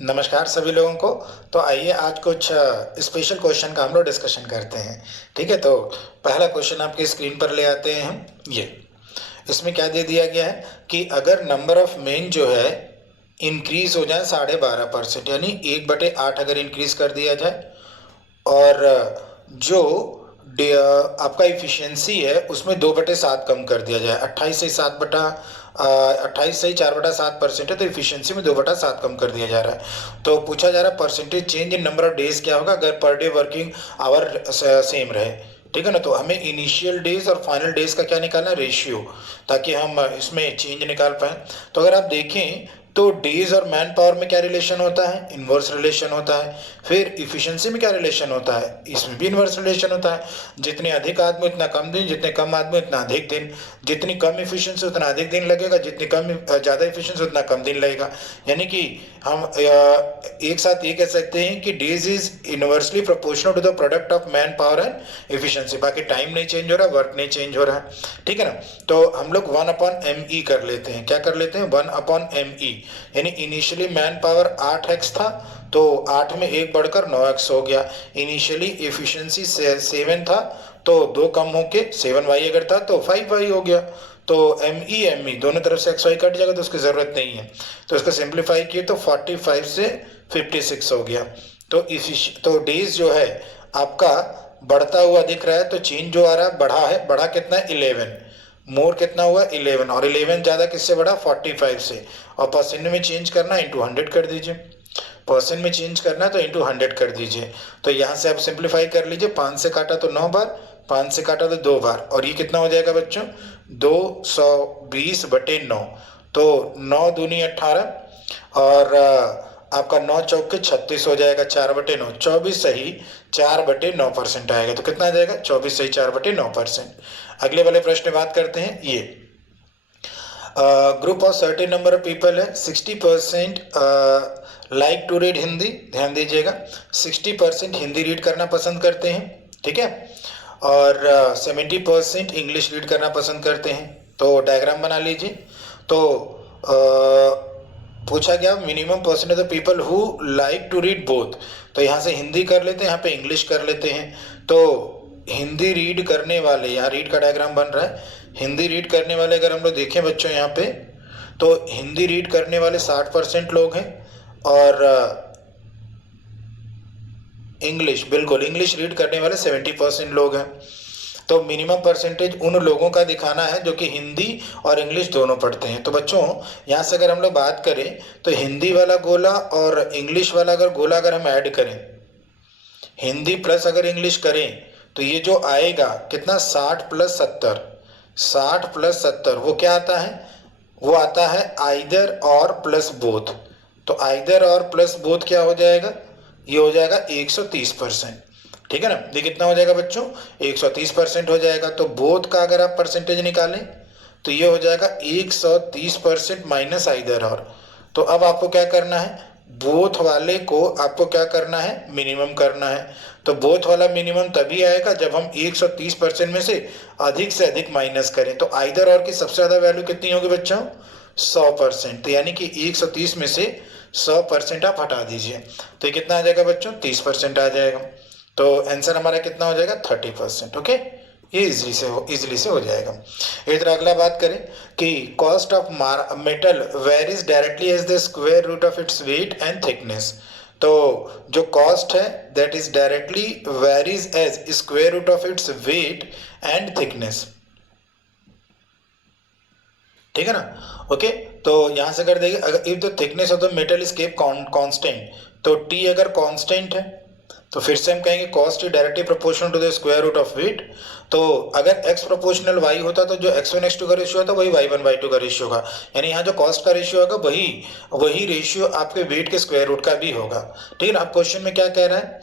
नमस्कार सभी लोगों को। तो आइए आज कुछ स्पेशल क्वेश्चन का हम लोग डिस्कशन करते हैं। ठीक है, तो पहला क्वेश्चन आपकी स्क्रीन पर ले आते हैं हम। ये इसमें क्या दे दिया गया है कि अगर नंबर ऑफ मेन जो है इंक्रीज हो जाए 12.5%, यानी 1/8 अगर इंक्रीज कर दिया जाए, और जो आपका इफिशियंसी है उसमें 2/7 कम कर दिया जाए। 28 से 4/7% है, तो इफिशियंसी में 2/7 कम कर दिया जा रहा है। तो पूछा जा रहा है percentage change in number of days क्या होगा अगर per day working hour same रहे। ठीक है ना, तो हमें इनिशियल डेज और फाइनल डेज का क्या निकालना है, रेशियो, ताकि हम इसमें चेंज निकाल पाए। तो अगर आप देखें तो डेज और मैन पावर में क्या रिलेशन होता है, इन्वर्स रिलेशन होता है। फिर इफिशिएंसी में क्या रिलेशन होता है, इसमें भी इन्वर्स रिलेशन होता है। जितने अधिक आदमी उतना कम दिन, जितने कम आदमी उतना अधिक दिन, जितनी कम इफिशिएंसी उतना अधिक दिन लगेगा, जितनी कम ज़्यादा इफिशिएंसी उतना कम दिन लगेगा। यानी कि हम एक साथ ये कह सकते हैं कि days is inversely proportional to the product of man power and efficiency. बाकी टाइम नहीं चेंज हो रहा, वर्क नहीं चेंज हो रहा है। ठीक है ना, तो हम लोग 1/m कर लेते हैं। क्या कर लेते हैं, 1/m। यानी इनिशियली मैन पावर 8x था, तो 8 में 1 बढ़कर 9x हो गया। इनिशियली एफिशिएंसी 7 था, तो 2 कम होके 7y अगर था तो 5y हो गया। तो ME दोनों तरफ से XY कट जाएगा, तो उसकी ज़रूरत नहीं है। तो इसको सिंप्लीफाई किए तो 45 से 56 हो गया। तो डेज जो है आपका बढ़ता हुआ दिख रहा है, तो चेंज जो आ रहा है बढ़ा है। बढ़ा कितना है, 11। मोर कितना हुआ, 11, और 11 ज़्यादा किससे बढ़ा, 45 से। और परसेंट में चेंज करना है, इंटू 100 कर दीजिए। परसेंट में चेंज करना है तो इंटू 100 कर दीजिए। तो यहाँ से आप सिंप्लीफाई कर लीजिए। 5 से काटा तो 9 बार, 5 से काटा तो 2 बार, और ये कितना हो जाएगा बच्चों, 220/9। तो 9 दूनी 18, और आपका 9 चौके 36 हो जाएगा। 4/9, 24 सही 4/9% आएगा। तो कितना आ जाएगा, 24 सही 4/9%। अगले वाले प्रश्न बात करते हैं। ये group of certain number of people है, 60% लाइक टू रीड हिंदी। ध्यान दीजिएगा, 60% हिंदी रीड करना पसंद करते हैं। ठीक है, और 70% इंग्लिश रीड करना पसंद करते हैं। तो डायग्राम बना लीजिए। तो पूछा गया minimum percent of the people who like to read both. तो यहाँ से हिंदी कर लेते हैं, यहाँ पे इंग्लिश कर लेते हैं। तो हिंदी रीड करने वाले, यहाँ रीड का डायग्राम बन रहा है। हिंदी रीड करने वाले अगर हम लोग देखें बच्चों यहाँ पे, तो हिंदी रीड करने वाले 60% लोग हैं, और इंग्लिश, बिल्कुल इंग्लिश रीड करने वाले 70% लोग हैं। तो मिनिमम परसेंटेज उन लोगों का दिखाना है जो कि हिंदी और इंग्लिश दोनों पढ़ते हैं। तो बच्चों यहाँ से अगर हम लोग बात करें तो हिंदी वाला गोला और इंग्लिश वाला अगर गोला अगर हम ऐड करें, हिंदी प्लस अगर इंग्लिश करें, तो ये जो आएगा कितना, 60 + 70। 60 + 70 वो क्या आता है, वो आता है आइदर और प्लस बोथ। तो आइदर और प्लस बोथ क्या हो जाएगा, ये हो जाएगा 130%। ठीक है ना, ये कितना हो जाएगा बच्चों, 130% हो जाएगा। तो बोथ का अगर आप परसेंटेज निकालें तो ये हो जाएगा 130% माइनस आइदर और। तो अब आपको क्या करना है, बोथ वाले को आपको क्या करना है, मिनिमम करना है। तो बोथ वाला मिनिमम तभी आएगा जब हम 130% में से अधिक माइनस करें। तो आइदर और की सबसे ज़्यादा वैल्यू कितनी होगी बच्चों, 100%। तो यानी कि 130 में से 100% आप हटा दीजिए, तो ये कितना आ जाएगा बच्चों, 30% आ जाएगा। तो आंसर हमारा कितना हो जाएगा, 30%। ओके, ये इजीली से हो जाएगा। इधर अगला बात करें कि cost of metal varies directly as the square root of its weight and thickness. तो जो कॉस्ट है that is directly varies as square root of its weight and thickness. ठीक है ना, ओके। तो यहां से कर देंगे, अगर if the thickness of the metal is kept constant, तो टी अगर कांस्टेंट है तो फिर से हम कहेंगे cost is directly proportional to the square root of weight. तो अगर x प्रोपोर्शनल y होता तो जो x1 x2 का रेशियो होता वही y1 y2 का रेशियो होगा। यानी यहाँ जो कॉस्ट का रेशियो होगा वही वही रेशियो आपके वेट के स्क्वायर रूट का भी होगा। ठीक है ना, अब क्वेश्चन में क्या कह रहा है,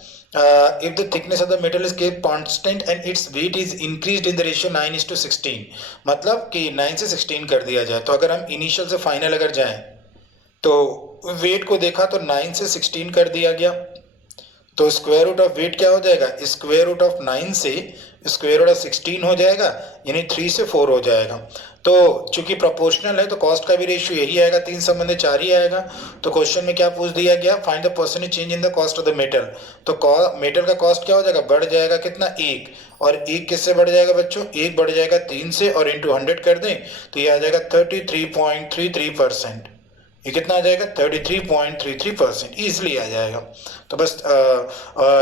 if the thickness of the metal is kept constant and its weight is increased in the ratio 9:16, मतलब कि 9 से 16 कर दिया जाए। तो अगर हम इनिशियल से फाइनल अगर जाएं तो वेट को देखा तो 9 से 16 कर दिया गया, तो स्क्वायर रूट ऑफ वेट क्या हो जाएगा, स्क्वायर रूट ऑफ 9 से स्क्वायर रूट ऑफ 16 हो जाएगा, यानी 3 से 4 हो जाएगा। तो चूंकि प्रोपोर्शनल है तो कॉस्ट का भी रेशियो यही आएगा, 3 संबंधी 4 ही आएगा। तो क्वेश्चन में क्या पूछ दिया गया, find the percentage change in the cost of the metal. तो मेटल का कॉस्ट क्या हो जाएगा, बढ़ जाएगा कितना, 1, और 1 किससे बढ़ जाएगा बच्चों, 1 बढ़ जाएगा 3 से, और इंटू 100 कर दें तो ये आ जाएगा 33.33%। ये कितना आ जाएगा, 33.33%, ईजिली आ जाएगा। तो बस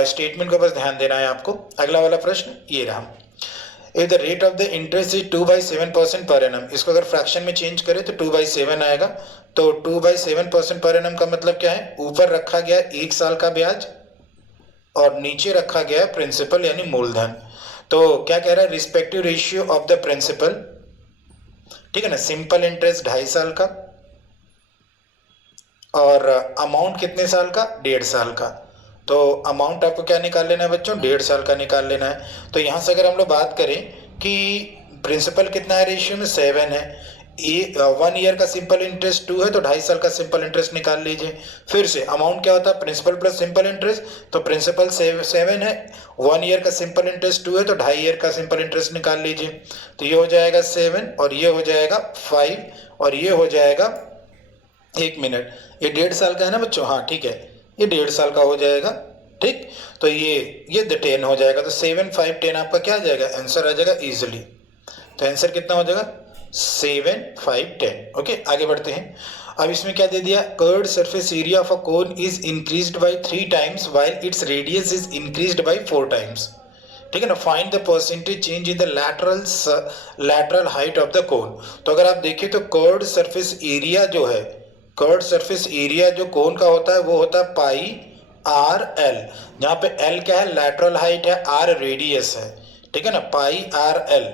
स्टेटमेंट को बस ध्यान देना है आपको। अगला वाला प्रश्न ये रहा, if the rate of the interest is 2/7% per annum, इसको अगर फ्रैक्शन में चेंज करें तो 2/7 आएगा। तो 2/7% पर एनम का मतलब क्या है, ऊपर रखा गया 1 साल का ब्याज और नीचे रखा गया है प्रिंसिपल यानी मूलधन। तो क्या कह रहा है, respective ratio of the principal, ठीक है ना, सिंपल इंटरेस्ट 2.5 साल का, और अमाउंट कितने साल का, 1.5 साल का। तो अमाउंट आपको क्या निकाल लेना है बच्चों, 1.5 साल का निकाल लेना है। तो यहाँ से अगर हम लोग बात करें कि प्रिंसिपल कितना है, रेशियो में 7 है, 1 ईयर का सिंपल इंटरेस्ट 2 है, तो 2.5 साल का सिंपल इंटरेस्ट निकाल लीजिए। फिर से अमाउंट क्या होता है, प्रिंसिपल प्लस सिंपल इंटरेस्ट, तो प्रिंसिपल 7 है, 1 ईयर का सिंपल इंटरेस्ट 2 है, तो 2.5 ईयर का सिंपल इंटरेस्ट निकाल लीजिए। तो ये हो जाएगा 7 और ये हो जाएगा 5 और ये हो जाएगा, 1 मिनट, ये 1.5 साल का है ना बच्चों, हाँ ठीक है, ये 1.5 साल का हो जाएगा, ठीक। तो ये 10 हो जाएगा, तो 7, 5, 10 आपका क्या आ जाएगा, आंसर आ जाएगा इजीली। तो आंसर कितना हो जाएगा, 7, 5, 10। ओके, आगे बढ़ते हैं। अब इसमें क्या दे दिया, curved surface area of a cone is increased by 3 times while its radius is increased by 4 times, ठीक है ना। Find the percentage change in the lateral height of the cone. तो अगर आप देखें तो कर्व्ड सरफेस एरिया जो है, कर्व्ड सरफेस एरिया जो कोन का होता है वो होता है पाई आर एल, जहाँ पे एल क्या है, लैटरल हाइट है, आर रेडियस है, ठीक है ना, पाई आर एल,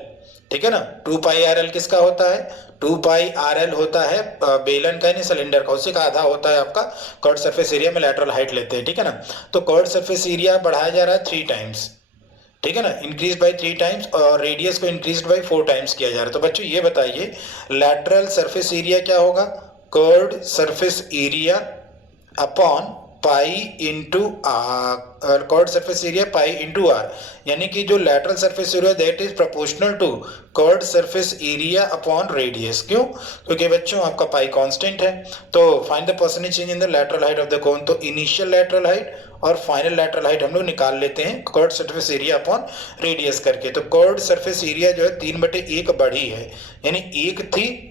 ठीक है ना। 2 पाई आर एल किसका होता है, 2 पाई आर एल होता है बेलन का यानी सिलेंडर का, उसी का आधा होता है आपका कर्व्ड सरफेस एरिया में लैटरल हाइट लेते हैं, ठीक है ना। तो कर्व्ड सरफेस एरिया बढ़ाया जा रहा है 3 टाइम्स, ठीक है ना, इंक्रीज बाय 3 टाइम्स, और रेडियस को इंक्रीज बाय 4 टाइम्स किया जा रहा है। तो बच्चों ये बताइए लैटरल सरफेस एरिया क्या होगा, curved surface area upon pi into curved surface area pi into r, यानी कि जो lateral surface area that is proportional to curved surface area upon radius. क्यों, क्योंकि बच्चों आपका पाई कांस्टेंट है। तो find the percentage change in the lateral height of the cone, तो इनिशियल लैटरल हाइट और फाइनल लैटरल हाइट हम लोग निकाल लेते हैं curved surface area upon radius करके। तो कर्व्ड सरफेस एरिया जो है 3/1 बढ़ी है, यानी 1 थी,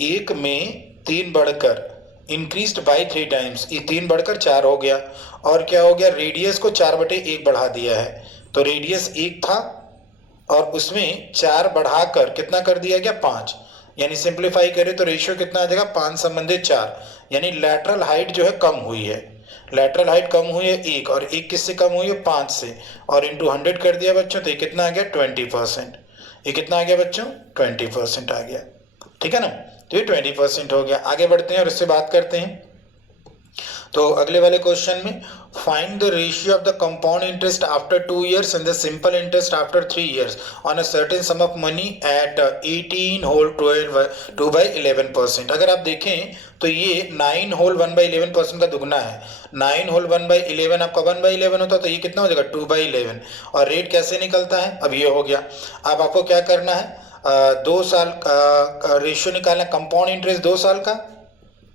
1 में 3 बढ़कर इंक्रीज्ड बाई 3 टाइम्स, ये 3 बढ़कर 4 हो गया, और क्या हो गया, रेडियस को 4/1 बढ़ा दिया है। तो रेडियस 1 था और उसमें 4 बढ़ाकर कितना कर दिया गया, 5, यानी सिंप्लीफाई करें तो रेशियो कितना आ जाएगा, 5 संबंधित 4, यानी लैटरल हाइट जो है कम हुई है, लैटरल हाइट कम हुई है 1, और 1 किससे कम हुई है, 5 से, और इंटू 100 कर दिया बच्चों, तो ये कितना आ गया, 20%। ये कितना आ गया बच्चों, 20% आ गया, ठीक है ना। तो ये 20% हो गया। आगे बढ़ते हैं और इससे बात करते हैं। तो अगले वाले क्वेश्चन में find the ratio of the compound interest after 2 years and the simple interest after 3 years on a certain sum of money at 18 whole 2/11%। अगर आप देखें तो ये 9 होल 1/11% का दुगना है, 9 होल 1/11 आपका 1/11 होता है, तो ये कितना हो जाएगा 2/11। और रेट कैसे निकलता है, अब ये हो गया। अब आपको क्या करना है, 2 साल का रेशियो निकालना, कंपाउंड इंटरेस्ट 2 साल का,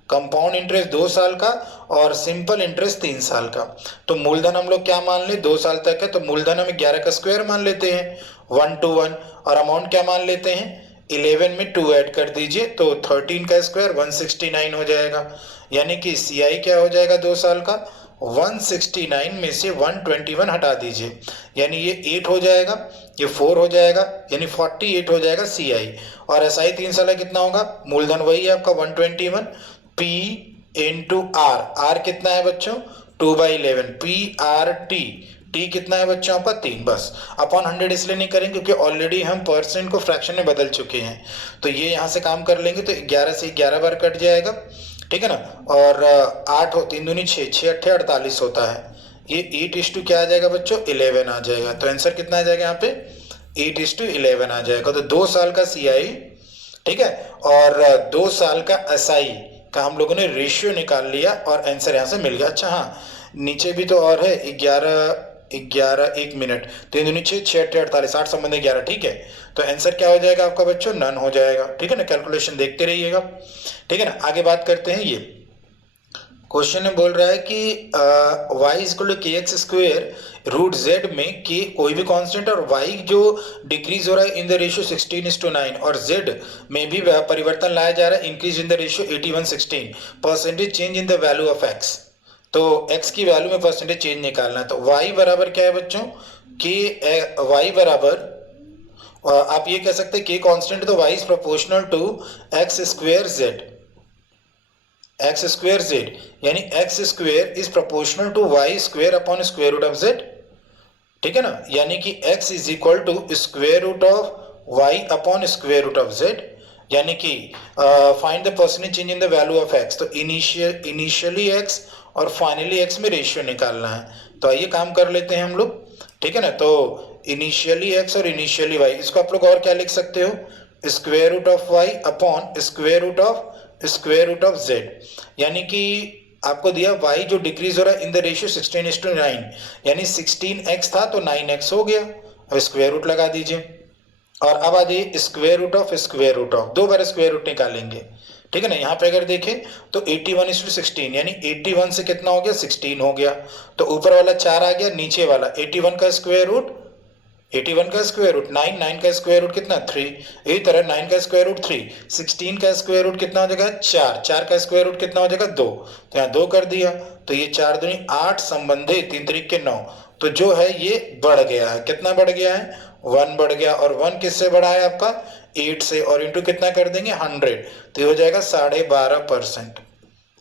कंपाउंड इंटरेस्ट 2 साल का, और सिंपल इंटरेस्ट 3 साल का। तो मूलधन हम लोग क्या मान ले, 2 साल तक है, तो मूलधन हम 11 का स्क्वायर मान लेते हैं 1 to 1, और अमाउंट क्या मान लेते हैं, 11 में 2 ऐड कर दीजिए, तो 13 का स्क्वायर 169 हो जाएगा, यानी कि CI क्या हो जाएगा 2 साल का, 169 में से 121 हटा दीजिए, यानी ये 8 हो जाएगा, ये 4 हो जाएगा, यानी 48 हो जाएगा CI। और SI 3 साल का कितना होगा, मूलधन वही है आपका 121, P इंटू आर, आर कितना है बच्चों 2/11, PRT, T कितना है बच्चों आपका 3, बस अपॉन 100 इसलिए नहीं करेंगे क्योंकि ऑलरेडी हम परसेंट को फ्रैक्शन में बदल चुके हैं। तो ये यहाँ से काम कर लेंगे, तो 11 से 11 बार कट जाएगा, ठीक है ना। और 8 हो 3 दूनी 6, 6 8 48 होता है, ये 8 क्या आ जाएगा बच्चों 11 आ जाएगा। तो आंसर कितना आ जाएगा यहाँ पे 8:11 आ जाएगा। तो 2 साल का CI, ठीक है, और 2 साल का SI का हम लोगों ने रेशियो निकाल लिया और आंसर यहाँ से मिल गया। अच्छा हाँ, नीचे भी तो और है 11 11 1 मिनट, 3 दूनी 6 6 8 48 8 संबंध 11, ठीक है। तो आंसर क्या हो जाएगा आपका बच्चों, नन हो जाएगा, ठीक है ना। कैलकुलेशन देखते रहिएगा, ठीक है ना। आगे बात करते हैं, ये क्वेश्चन में बोल रहा है कि y इक्वल टू के एक्स स्क्वेयर रूट जेड में के कोई भी कांस्टेंट और y जो डिक्रीज हो रहा है इन द रेशियो 16:9 और z में भी परिवर्तन लाया जा रहा है increase in the ratio 81:16 percentage change in the value of x। तो x की वैल्यू में परसेंटेज चेंज निकालना है। तो y बराबर क्या है बच्चों, कि y बराबर आप ये कह सकते हैं k कांस्टेंट, तो y is proportional to x square z, x square z, यानी x square is proportional to y square upon square root of z, ठीक है ना। यानी कि x is equal to square root of y upon square root of z, यानी कि find the percentage change in the value of x। तो initially x और finally x में रेशियो निकालना है। तो आइए काम कर लेते हैं हम लोग, ठीक है ना। तो इनिशियली x और इनिशियली y, इसको आप लोग और क्या लिख सकते हो, square root of y upon square root of z, यानी कि आपको दिया y जो डिक्रीज हो रहा है इन द रेशियो 16:9, यानी 16x था तो 9x हो गया, अब स्क्वेयर रूट लगा दीजिए। और अब आ जाइए स्क्वेयर रूट ऑफ, दो बार स्क्वेयर रूट निकालेंगे, ठीक है ना। यहाँ पे अगर देखें तो 81:16, यानी 81 से कितना हो गया, 16 हो गया। तो ऊपर वाला 4 आ गया, नीचे वाला 81 का स्क्वेयर रूट, 81 का स्क्वायर रूट 9, 9 का स्क्वायर रूट कितना 3, इसी तरह 9 का स्क्वायर रूट 3, 16 का स्क्वायर रूट कितना हो जाएगा 4, 4 का स्क्वायर रूट कितना हो जाएगा 2, तो यहाँ 2 कर दिया। तो ये 4 दूनी 8 संबंधे 3 तरीक के 9, तो जो है ये बढ़ गया है, कितना बढ़ गया है 1 बढ़ गया। और 1 किससे बढ़ा है आपका 8 से, और इंटू कितना कर देंगे 100, तो ये हो जाएगा 12.5%।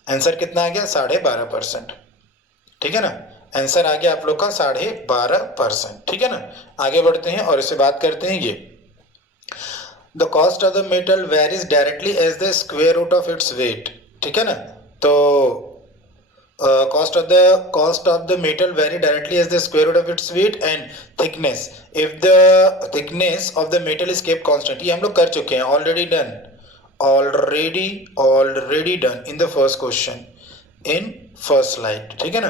आंसर कितना आ गया 12.5%, ठीक है ना। आंसर आ गया आप लोग का 12.5%, ठीक है ना। आगे बढ़ते हैं और इससे बात करते हैं, ये the cost of the metal varies directly as the square root of its weight, ठीक है ना। तो cost of the metal very directly as the square root of its weight and thickness if the thickness of the metal is kept constant. ये हम लोग कर चुके हैं, already done in the first question in first slide, ठीक है ना।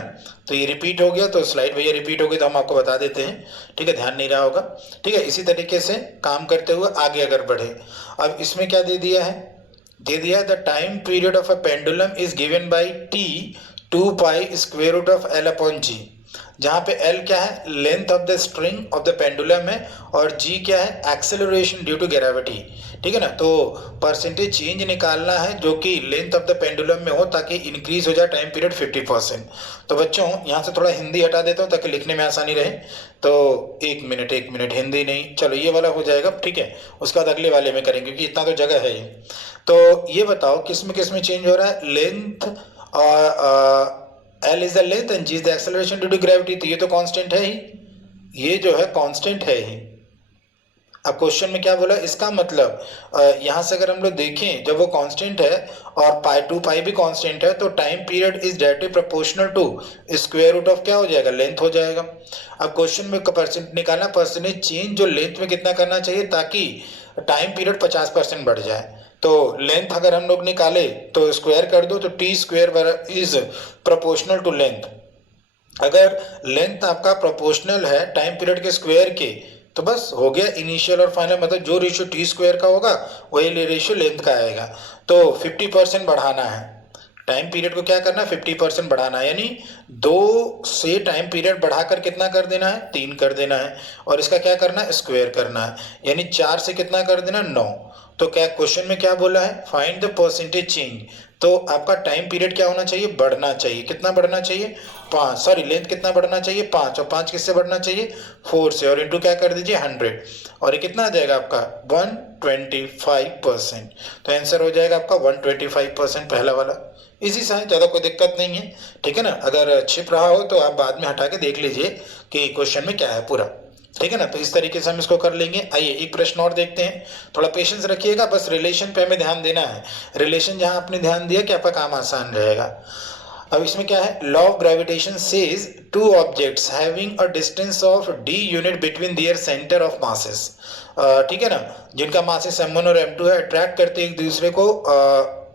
तो ये रिपीट हो गया, तो स्लाइड भैया रिपीट हो गई तो हम आपको बता देते हैं, ठीक है, ध्यान नहीं रहा होगा, ठीक है। इसी तरीके से काम करते हुए आगे अगर बढ़े, अब इसमें क्या दे दिया है the time period of a pendulum is given by t 2 pi square root of l upon g, जहाँ पे l क्या है length of the string of the pendulum है और g क्या है एक्सेलरेशन ड्यू टू ग्रेविटी, ठीक है ना। तो परसेंटेज चेंज निकालना है जो कि लेंथ ऑफ द पेंडुलम में हो ताकि इंक्रीज हो जाए टाइम पीरियड 50%। तो बच्चों यहाँ से थोड़ा हिंदी हटा देता हूँ ताकि लिखने में आसानी रहे। तो एक मिनट हिंदी नहीं, चलो ये वाला हो जाएगा, ठीक है। उसके बाद अगले वाले में करेंगे क्योंकि इतना तो जगह है ये। तो ये बताओ किस में चेंज हो रहा है, लेंथ और L is the length and G is the acceleration due to gravity. तो ये तो कांस्टेंट है ही, ये जो है कांस्टेंट है ही। अब क्वेश्चन में क्या बोला, इसका मतलब यहाँ से अगर हम लोग देखें जब वो कांस्टेंट है और पाई 2 पाई भी कांस्टेंट है तो time period is directly proportional to square root of क्या हो जाएगा लेंथ हो जाएगा। अब क्वेश्चन में परसेंट निकालना, परसेंटेज चेंज जो लेंथ में कितना करना चाहिए ताकि टाइम पीरियड 50% बढ़ जाए। तो लेंथ अगर हम लोग निकाले तो स्क्वायर कर दो, तो t square is proportional to length. अगर लेंथ आपका प्रोपोर्शनल है टाइम पीरियड के स्क्वायर के तो बस हो गया इनिशियल और फाइनल, मतलब जो रेशियो टी स्क्वायर का होगा वही रेशियो लेंथ का आएगा। तो 50% बढ़ाना है, टाइम पीरियड को क्या करना है 50% बढ़ाना है, यानी 2 से टाइम पीरियड बढ़ाकर कितना कर देना है 3 कर देना है, और इसका क्या करना है स्क्वायर करना है, यानी 4 से कितना कर देना 9। तो क्या क्वेश्चन में क्या बोला है, फाइंड द परसेंटेज चेंज। तो आपका टाइम पीरियड क्या होना चाहिए, बढ़ना चाहिए, कितना बढ़ना चाहिए 5, सॉरी लेंथ कितना बढ़ना चाहिए 5, और 5 किससे बढ़ना चाहिए 4 से, और इंटू क्या कर दीजिए 100, और ये कितना आ जाएगा आपका 125%। तो आंसर हो जाएगा आपका 125% पहला वाला। इसी से ज़्यादा कोई दिक्कत नहीं है, ठीक है ना। अगर छिप रहा हो तो आप बाद में हटा के देख लीजिए कि क्वेश्चन में क्या है पूरा, ठीक है ना। तो इस तरीके से हम इसको कर लेंगे। आइए एक प्रश्न और देखते हैं, थोड़ा पेशेंस रखिएगा, बस रिलेशन पे हमें ध्यान देना है। रिलेशन जहां आपने ध्यान दिया कि आपका काम आसान रहेगा। अब इसमें क्या है, law of gravitation says 2 objects having a distance of d unit between their centre of masses, ठीक है ना, जिनका मासेस m1 और m2 है, अट्रैक्ट करते एक दूसरे को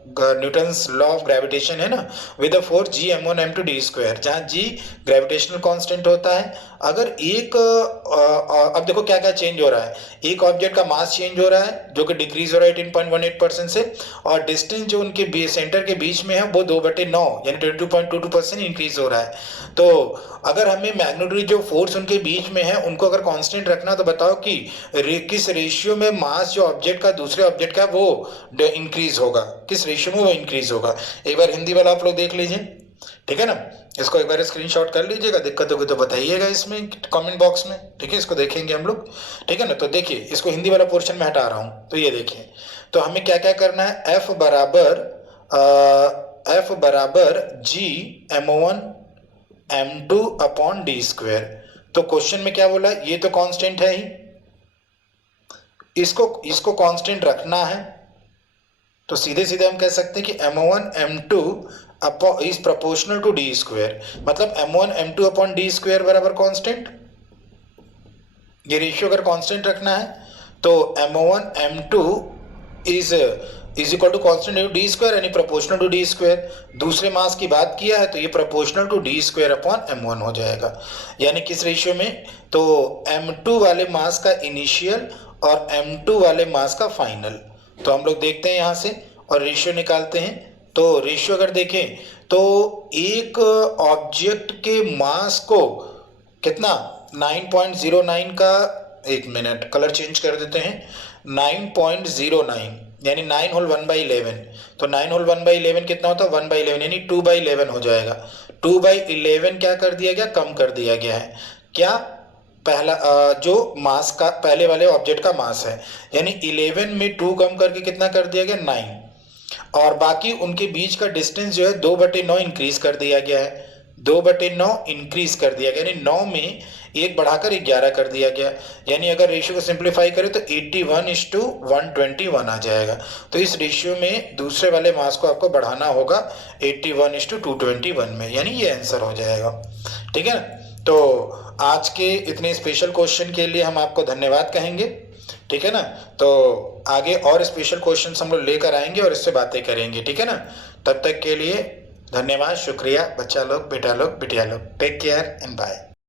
न्यूटन्स लॉ ऑफ ग्रेविटेशन है ना, with the force G m1m2d², जहाँ G ग्रेविटेशनल कांस्टेंट होता है। अगर एक अब देखो क्या क्या चेंज हो रहा है, एक ऑब्जेक्ट का मास चेंज हो रहा है जो कि डिक्रीज हो रहा है 18.18% से, और डिस्टेंस जो उनके सेंटर के बीच में है वो 2/9 यानी 22.22% इंक्रीज हो रहा है। तो अगर हमें मैग्नीट्यूड जो फोर्स उनके बीच में है उनको अगर कांस्टेंट रखना, तो बताओ कि किस रेशियो में मास जो ऑब्जेक्ट का दूसरे ऑब्जेक्ट का वो इंक्रीज होगा, किस रेशियो में वो इंक्रीज होगा। एक बार हिंदी वाला आप लोग देख लीजिए, ठीक है ना। इसको एक बार स्क्रीनशॉट कर लीजिएगा, दिक्कत होगी तो बताइएगा इसमें कमेंट बॉक्स में, ठीक है। इसको देखेंगे हम लोग, ठीक है ना। तो देखिए इसको हिंदी वाला पोर्शन में हटा रहा हूं, तो ये देखिए, तो हमें क्या क्या करना है, F बराबर G m1m2/d²। तो क्वेश्चन में क्या बोला, ये तो कांस्टेंट है ही, इसको कांस्टेंट रखना है, तो सीधे सीधे हम कह सकते हैं कि m1m2 is proportional to d², मतलब m1m2/d² बराबर कांस्टेंट। ये रेशियो अगर कांस्टेंट रखना है तो m1m2 is equal to constant d² यानी प्रोपोर्शनल टू d²। दूसरे मास की बात किया है तो ये प्रोपोर्शनल टू d²/m1 हो जाएगा, यानी किस रेशियो में, तो m2 वाले मास का इनिशियल और m2 वाले मास का फाइनल। तो हम लोग देखते हैं यहाँ से और रेशियो निकालते हैं। तो रेशियो अगर देखें तो एक ऑब्जेक्ट के मास को कितना 9.09 का, एक मिनट कलर चेंज कर देते हैं, 9.09 यानी 9 होल 1/11। तो 9 होल 1/11 कितना होता है, 1/11 यानी 2/11 हो जाएगा। 2/11 क्या कर दिया गया, कम कर दिया गया है। क्या, पहला जो मास का पहले वाले ऑब्जेक्ट का मास है, यानी 11 में 2 कम करके कितना कर दिया गया, 9, और बाकी उनके बीच का डिस्टेंस जो है 2/9 इंक्रीज कर दिया गया है, 2/9 इंक्रीज कर दिया गया, यानी 9 में 1 बढ़ाकर 11 कर दिया गया। यानी अगर रेशियो को सिंप्लीफाई करें तो 81:121 आ जाएगा। तो इस रेशियो में दूसरे वाले मास को आपको बढ़ाना होगा 81:221 में, यानी ये आंसर हो जाएगा, ठीक है ना। तो आज के इतने स्पेशल क्वेश्चन के लिए हम आपको धन्यवाद कहेंगे, ठीक है ना। तो आगे और स्पेशल क्वेश्चन हम लोग लेकर आएंगे और इससे बातें करेंगे, ठीक है ना। तब तक के लिए धन्यवाद, शुक्रिया बच्चा लोग, बेटा लोग, बिटिया लोग। Take care and bye.